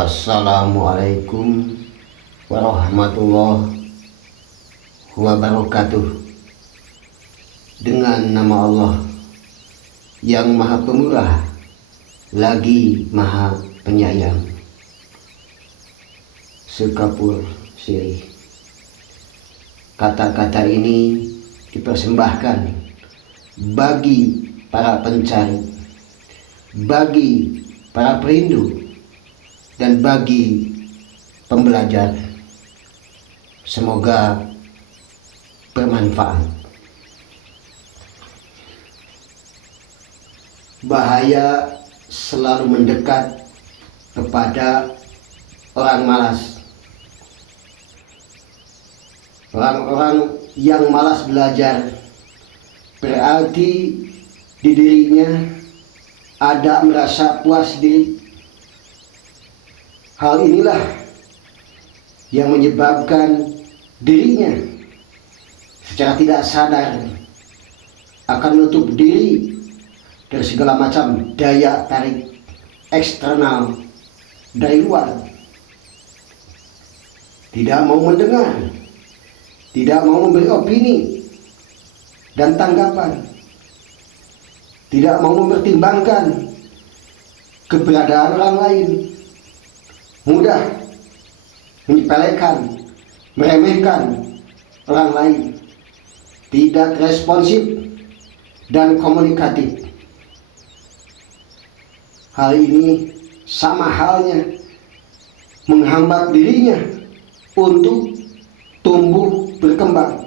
Assalamualaikum warahmatullahi wabarakatuh. Dengan nama Allah yang Maha Pemurah lagi Maha Penyayang. Sekapur sirih. Kata-kata ini dipersembahkan bagi para pencari, bagi para perindu, dan bagi pembelajar. Semoga bermanfaat. Bahaya selalu mendekat kepada orang malas. Orang-orang yang malas belajar berarti di dirinya ada merasa puas diri. Hal inilah yang menyebabkan dirinya secara tidak sadar akan menutup diri dari segala macam daya tarik eksternal dari luar. Tidak mau mendengar, tidak mau memberi opini dan tanggapan, tidak mau mempertimbangkan keberadaan orang lain, mudah menyepelekan, meremehkan orang lain, tidak responsif dan komunikatif. Hal ini sama halnya menghambat dirinya untuk tumbuh berkembang.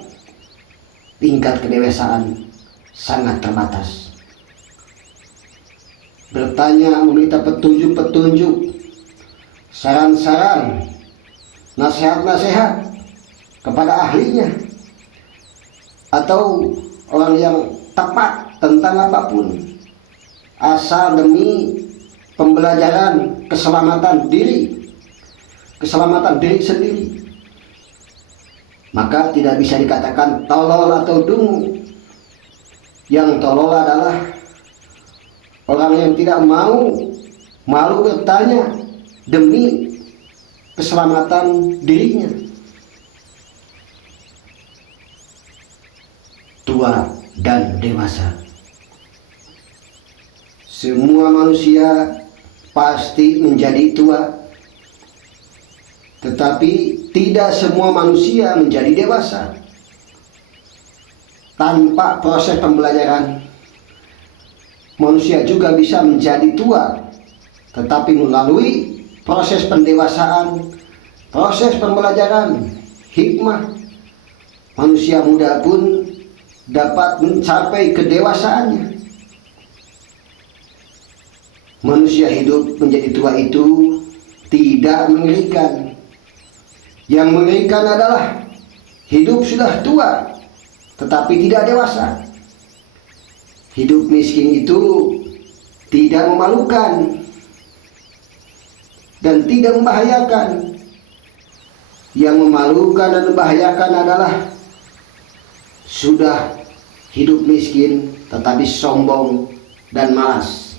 Tingkat kedewasaan sangat terbatas. Bertanya, meminta petunjuk-petunjuk, saran-saran, nasihat-nasihat kepada ahlinya atau orang yang tepat tentang apapun, asal demi pembelajaran keselamatan diri sendiri, maka tidak bisa dikatakan tolol atau dungu. Yang tolol adalah orang yang tidak malu bertanya demi keselamatan dirinya. Tua dan dewasa. Semua manusia pasti menjadi tua, tetapi tidak semua manusia menjadi dewasa. Tanpa proses pembelajaran, manusia juga bisa menjadi tua, tetapi melalui proses pendewasaan, proses pembelajaran, hikmah, manusia muda pun dapat mencapai kedewasaannya. Manusia hidup menjadi tua itu tidak mengerikan. Yang mengerikan adalah hidup sudah tua tetapi tidak dewasa. Hidup miskin itu tidak memalukan dan tidak membahayakan. Yang memalukan dan membahayakan adalah sudah hidup miskin tetapi sombong dan malas.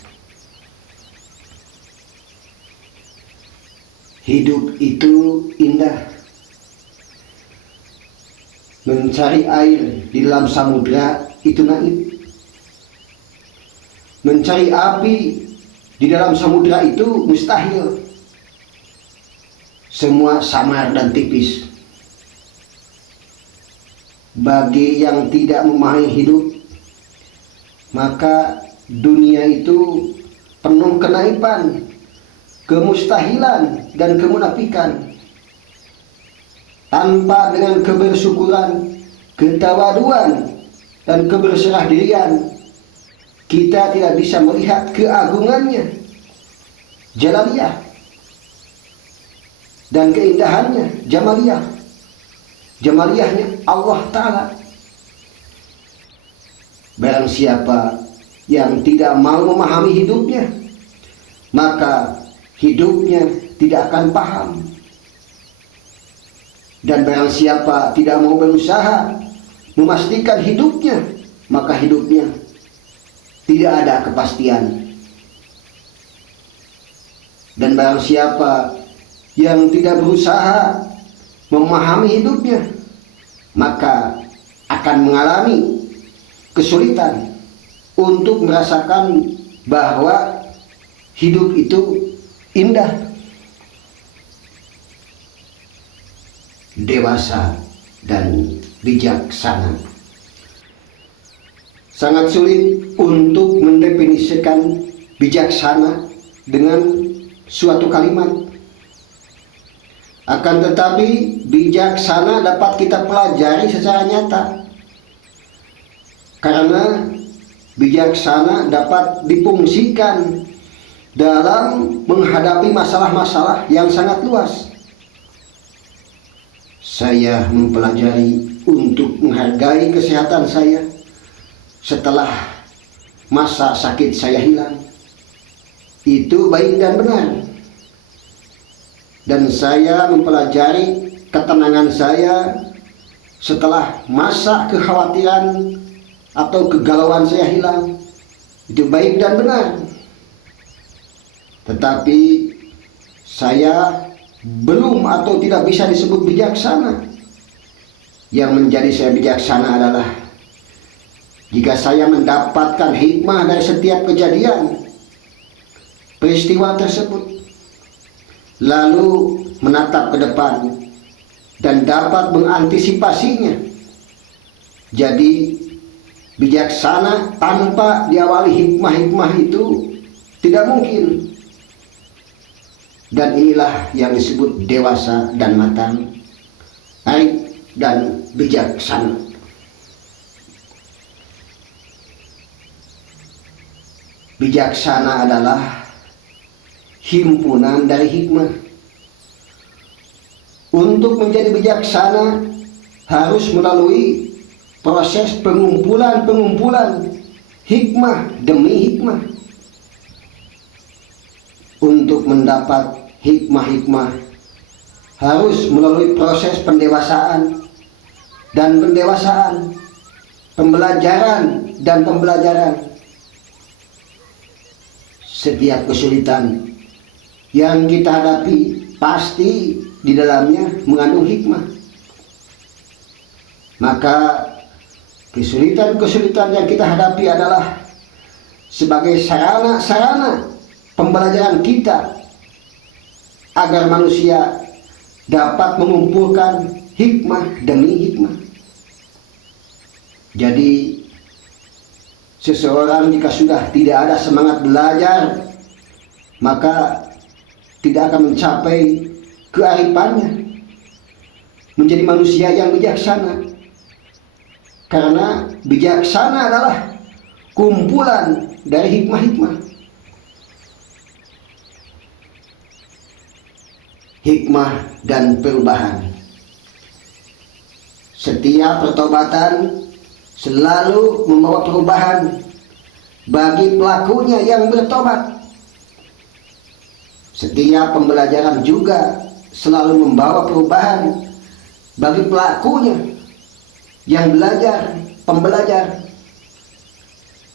Hidup itu indah. Mencari air di dalam samudera itu naif. Mencari api di dalam samudera itu mustahil. Semua samar dan tipis. Bagi yang tidak memahami hidup, maka dunia itu penuh kenaifan, kemustahilan, dan kemunafikan. Tanpa dengan kebersyukuran, ketawaduan, dan keberserah dirian, kita tidak bisa melihat keagungannya, jalaliyah, dan keindahannya, jamaliyah. Jamaliyahnya Allah Ta'ala. Barang siapa yang tidak mau memahami hidupnya, maka hidupnya tidak akan paham. Dan barang siapa tidak mau berusaha memastikan hidupnya, maka hidupnya tidak ada kepastian. Dan barang siapa yang tidak berusaha memahami hidupnya, maka akan mengalami kesulitan untuk merasakan bahwa hidup itu indah. Dewasa dan bijaksana. Sangat sulit untuk mendefinisikan bijaksana dengan suatu kalimat. Akan tetapi bijaksana dapat kita pelajari secara nyata. Karena bijaksana dapat difungsikan dalam menghadapi masalah-masalah yang sangat luas. Saya mempelajari untuk menghargai kesehatan saya setelah masa sakit saya hilang. Itu baik dan benar. Dan saya mempelajari ketenangan saya setelah masa kekhawatiran atau kegalauan saya hilang. Itu baik dan benar. Tetapi saya belum atau tidak bisa disebut bijaksana. Yang menjadi saya bijaksana adalah jika saya mendapatkan hikmah dari setiap kejadian peristiwa tersebut, lalu menatap ke depan dan dapat mengantisipasinya. Jadi bijaksana tanpa diawali hikmah-hikmah itu tidak mungkin. Dan inilah yang disebut dewasa dan matang, arif dan bijaksana. Bijaksana adalah himpunan dari hikmah. Untuk menjadi bijaksana harus melalui proses pengumpulan hikmah demi hikmah. Untuk mendapat hikmah-hikmah harus melalui proses pendewasaan dan pendewasaan, pembelajaran dan pembelajaran. Setiap kesulitan yang kita hadapi pasti di dalamnya mengandung hikmah. Maka kesulitan-kesulitan yang kita hadapi adalah sebagai sarana-sarana pembelajaran kita agar manusia dapat mengumpulkan hikmah demi hikmah. Jadi seseorang jika sudah tidak ada semangat belajar, maka tidak akan mencapai kearifannya, menjadi manusia yang bijaksana. Karena bijaksana adalah kumpulan dari hikmah-hikmah. Hikmah dan perubahan. Setiap pertobatan selalu membawa perubahan bagi pelakunya yang bertobat. Setiap pembelajaran juga selalu membawa perubahan bagi pelakunya yang pembelajar.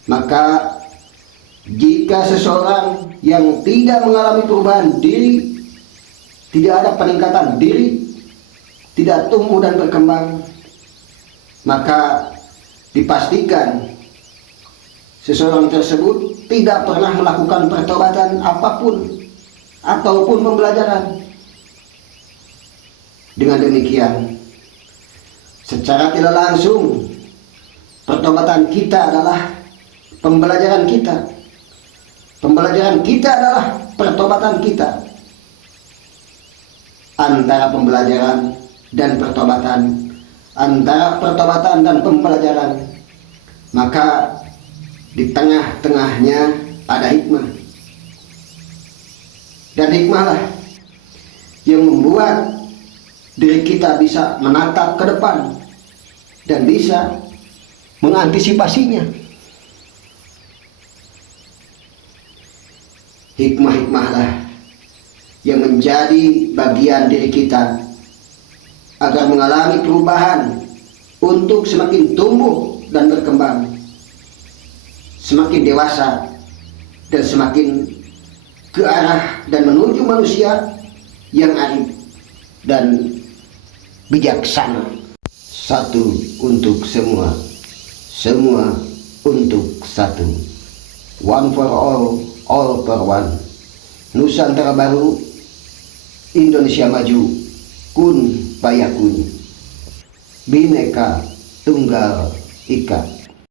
Maka jika seseorang yang tidak mengalami perubahan diri, tidak ada peningkatan diri, tidak tumbuh dan berkembang, maka dipastikan seseorang tersebut tidak pernah melakukan pertobatan apapun ataupun pembelajaran. Dengan demikian, secara tidak langsung pertobatan kita adalah pembelajaran kita. Pembelajaran kita adalah pertobatan kita. Antara pembelajaran dan pertobatan, antara pertobatan dan pembelajaran, maka di tengah-tengahnya ada hikmah. Dan hikmahlah yang membuat diri kita bisa menatap ke depan dan bisa mengantisipasinya. Hikmah-hikmahlah yang menjadi bagian diri kita agar mengalami perubahan untuk semakin tumbuh dan berkembang, semakin dewasa dan semakin ke arah dan menuju manusia yang arif dan bijaksana. Satu untuk semua, semua untuk satu. One for all for one. Nusantara baru, Indonesia maju, kun payakun. Bhinneka Tunggal Ika.